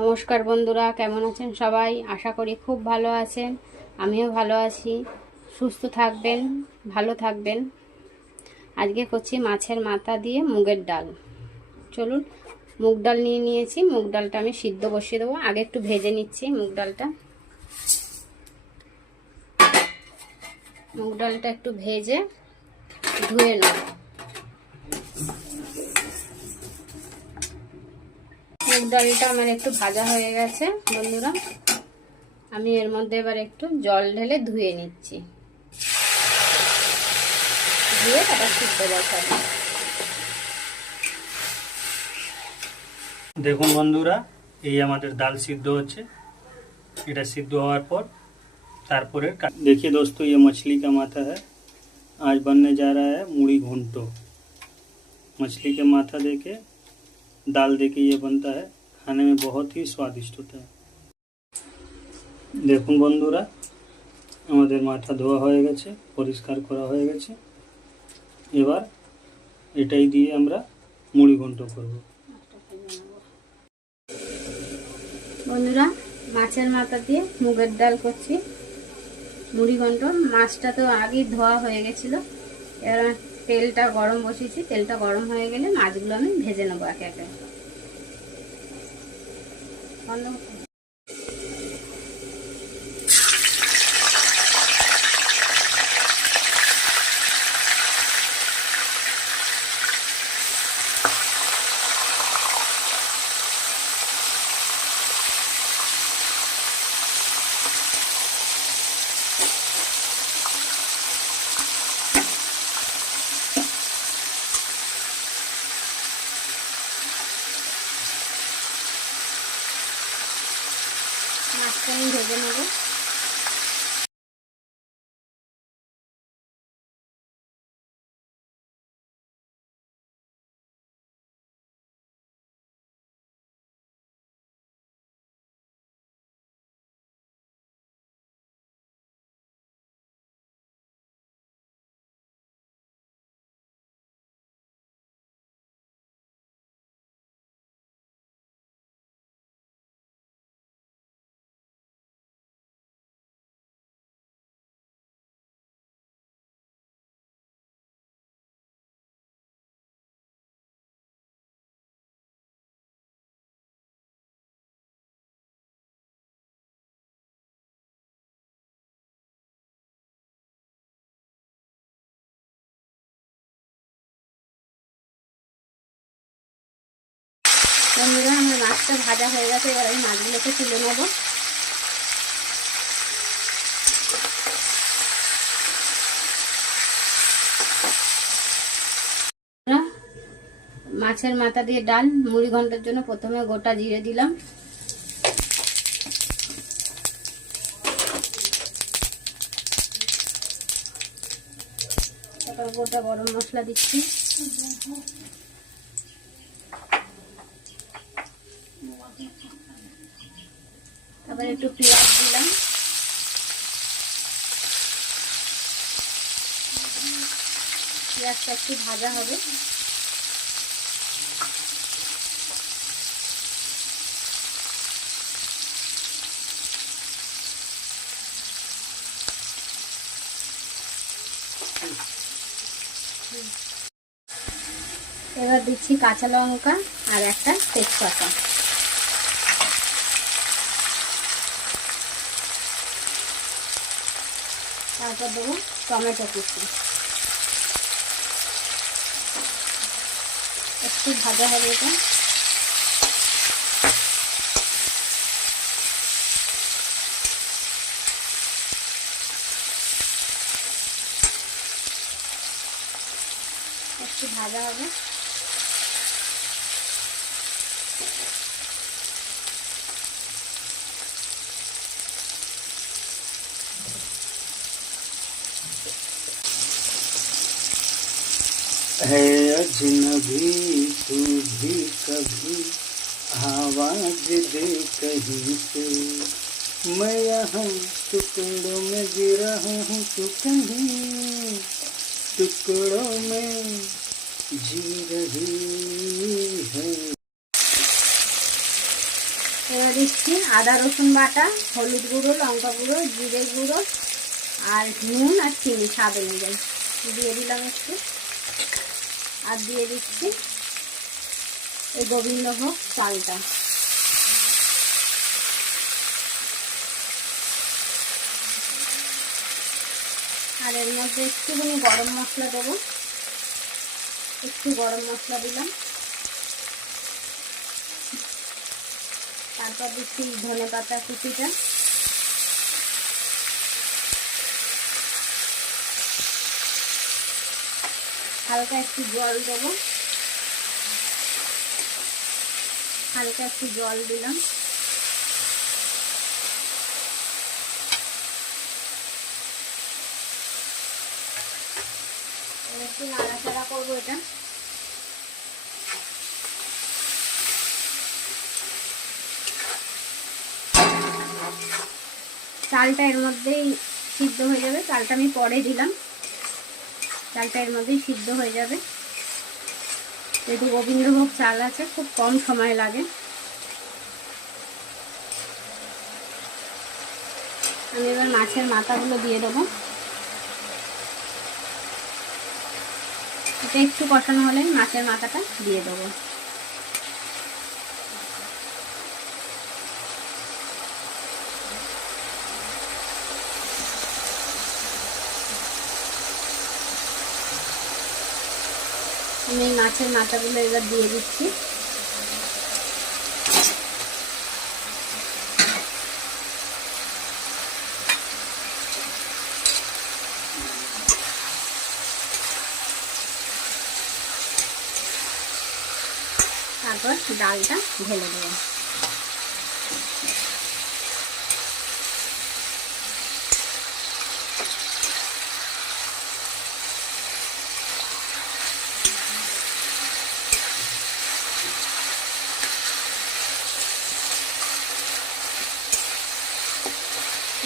নমস্কার বন্ধুরা, কেমন আছেন সবাই? আশা করি খুব ভালো আছেন। আমিও ভালো আছি। সুস্থ থাকবেন, ভালো থাকবেন। আজকে করছি মাছের মাথা দিয়ে মুগের ডাল। চলুন, মুগ ডাল নিয়ে নিয়েছি। মুগ ডালটা আমি সিদ্ধ বসিয়ে দেবো। আগে একটু ভেজে নিচ্ছি মুগ ডালটা। মুগ ডালটা একটু ভেজে ধুয়ে নেব। মুগ ডালটা আমার একটু ভাজা হয়ে গেছে বন্ধুরা। আমি এর মধ্যে এবার একটু জল ঢেলে ধুয়ে নিচ্ছি। ধুয়ে তারপর সিদ্ধ বসাবো। দেখুন বন্ধুরা, এই আমাদের ডাল সিদ্ধ হচ্ছে। এটা सिद्ध होने पर तारपरे देखिए दोस्तों, ये मछली का माथा है। आज बनने जा रहा है मुड़ी घुंटो। मछली के माथा देके दाल देके ये बनता है। खाने में बहुत ही स्वादिष्ट होता है। দেখুন বন্ধুরা, আমাদের মাথা ধোয়া হয়ে গেছে, পরিষ্কার করা হয়ে গেছে। এবার এটাই দিয়ে আমরা মুড়ি ঘন্ট করব। বন্ধুরা, মাছের মাথা দিয়ে মুগের ডাল করছি মুড়ি ঘন্ট। মাছটা তো আগেই ধোয়া হয়ে গেছিল। এবার তেলটা গরম বসিয়েছি। তেলটা গরম হয়ে গেলে মাছগুলো আমি ভেজে নেবো একে একে। মাছটা আমি ভেজে নেবো। বন্ধুরা, আমার মাছটা ভাজা হয়ে গেছে। এবার আমি মাছগুলোকে তুলে নেবো। মাছের মাথা দিয়ে ডাল মুড়ি ঘন্টার জন্য প্রথমে গোটা জিরে দিলাম। তারপর গোটা গরম মশলা দিচ্ছি। তারপর একটু পেঁয়াজ দিলাম। পেঁয়াজটা একটু ভাজা হবে। এবার দিচ্ছি কাঁচা লঙ্কা আর একটা তেজপাতা। তারপর দেবো টমেটো কুচি। একটু ভাজা হবে এটা। একটু ভাজা হবে। है अजनबी तू भी कभी आवाज दे कहीं से। मैं यहाँ टुकड़ों में गिरा हूँ, तू कहीं टुकड़ों में जी रही है। এবার দিচ্ছি আদা রসুন বাটা, হলুদ গুঁড়ো, লঙ্কা গুঁড়ো, জিরে গুঁড়ো আর নুন আর চিনি স্বাদ অনুযায়ী দিয়ে দিলাম একটু। আর দিয়ে দিচ্ছি এই গোবিন্দভোগ চালটা। আর এর মধ্যে একটুখানি গরম মশলা দেবো, একটু গরম মশলা দিলাম। তারপর দিচ্ছি ধনেপাতা কুচিটা, হালকা একটু জল দেবো, হালকা একটু জল দিলাম। একটু নাড়াচাড়া করবো এটা। চালটা এর মধ্যেই সিদ্ধ হয়ে যাবে, চালটা আমি পরে দিলাম, চালটা এর মধ্যেই সিদ্ধ হয়ে যাবে। যেহেতু গোবিন্দভোগ চাল আছে খুব কম সময় লাগে। আমি এবার মাছের মাথাগুলো দিয়ে দেবো। এটা একটু কষানো হলে মাছের মাথাটা দিয়ে দেবো। আমি মাছের মাথাগুলো এবার দিয়ে দিচ্ছি। তারপর ডালটা ঢেলে দেবো।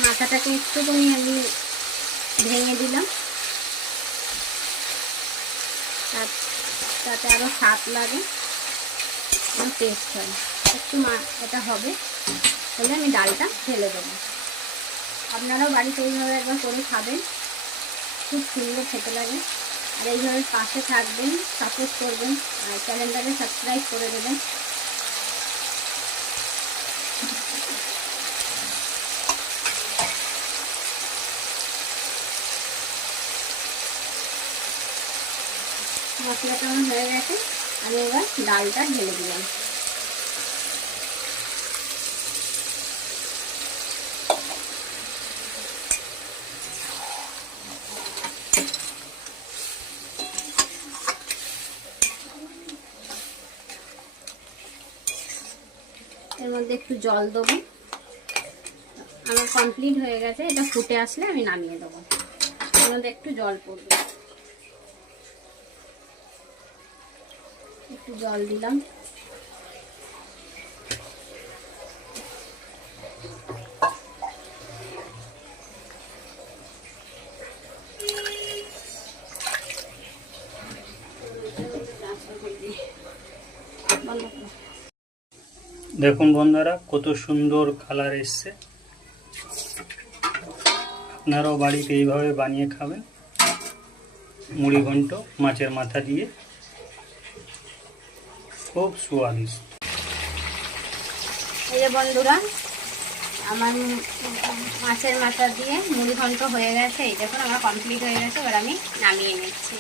মাথাটাকে একটুখানি আমি ভেঙে দিলাম, তাতে আরও স্বাদ লাগে, টেস্ট হয়। একটু এটা হবে হলে আমি ডালটা ঢেলে দেবো। আপনারাও বাড়িতে এইভাবে একবার করে খাবেন, খুব সুন্দর খেতে লাগে। আর এইভাবে পাশে থাকবেন, সাপোর্ট করবেন, আর চ্যানেলটাকে সাবস্ক্রাইব করে দেবেন। মশলাটা আমার হয়ে গেছে, আমি এবার ডালটা ঢেলে দিলাম। এর মধ্যে একটু জল দেবো। আমার কমপ্লিট হয়ে গেছে, এটা ফুটে আসলে আমি নামিয়ে দেবো। এর মধ্যে একটু জল পড়বে, একটু জল দিলাম। দেখুন বন্ধুরা কত সুন্দর কালার এসছে। আপনারাও বাড়িতে এইভাবে বানিয়ে খাবেন, মুড়ি ঘন্ট মাছের মাথা দিয়ে, খুব সুস্বাদিষ্ট। এই যে বন্ধুরা আমার মাছের মাথা দিয়ে মুড়ি ঘন্ট হয়ে গেছে। এই দেখুন আমার কমপ্লিট হয়ে গেছে, এবার আমি নামিয়ে নিচ্ছি।